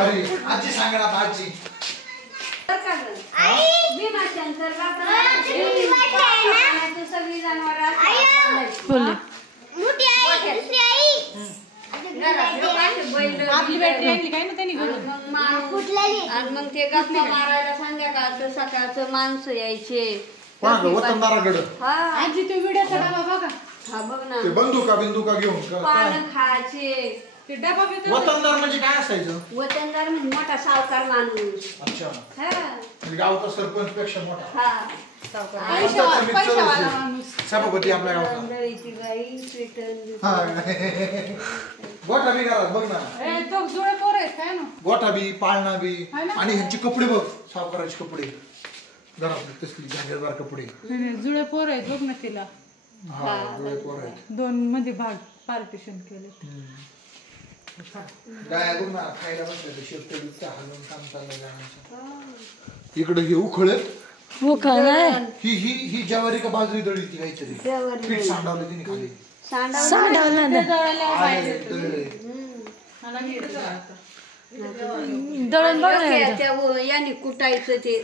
भारी आजी सांगा ना आजी मग ते गप्पा मारायला संध्याकाळचं सकाळचं माणसं यायचे आजी तू व्हिडिओ चढावा बघा. हा बघ ना बंदुका घेऊन पानं खायचे. ते डबा वतनदार म्हणजे काय असायचं? वतनदार म्हणजे मोठा सावकार माणूस. अच्छा हा गावचा सरपंच पेक्षा मोठा. हा पैशावाला माणूस. सभापती आपल्या गावचा. गोठा बी घरात बघ ना. तो जुळे पोर आहेत काय ना. गोठा बी पाळणा बी आणि ह्यांचे कपडे बघ सावकाराचे कपडे घरात कसली जागेदार कपडे. जुळे पोर आहेत बघ ना तिला. हा जुळे पोर आहेत. 2 मध्ये भाग पार्टिशन केले. गाय बघ ना खायला बसले शेपटे हलवून काम चाललं. इकडे हे उखळत ही ज्वारी का बाजरी दळी ती काहीतरी पीठ सांडवलं तिने खाली. दळण याने कुटायचं ते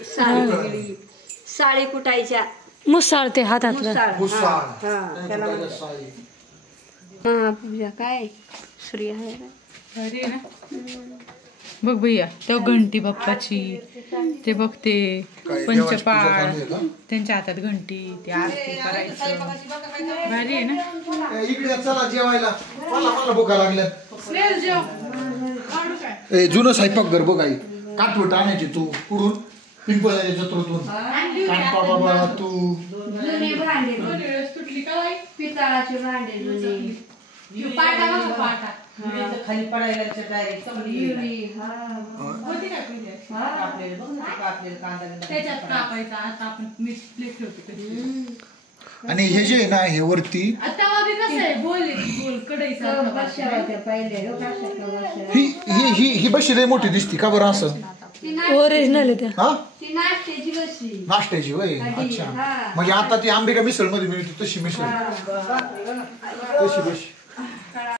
साळी कुटायच्या. मुसाळ ते हातातलं पूजा काय श्री आहे ना. बघ भैया तो घंटी बाप्पाची ते बघते पंचपाळ त्यांच्या हातात घंटी ते आरती करायचं भारी आहे ना. इकडे चला जेवायला मला भुका लागल्या. जुनं स्वयंपाक घर बघ आई काठवट आणायची तू कुठून पिंपळाच्या जत्रेतून बाबा तू जुने भांडे तुटली का पितळाचे भांडे खाली पडायला डायरेक्ट त्याच्यात कापायचा. आता आपण मीठ प्लेट ठेवतो. आणि हे जे आहे ना हे वरती आता कसं आहे बोल कढईचा ही बशी लय मोठी दिसती का बरं असं. ओरिजिनल आहे हा ती नाश्त्याची बशी. नाश्त्याची वय अच्छा म्हणजे आता ती अंबिका मिसळ मध्ये मिळते तशी मिसळ तशी बशी.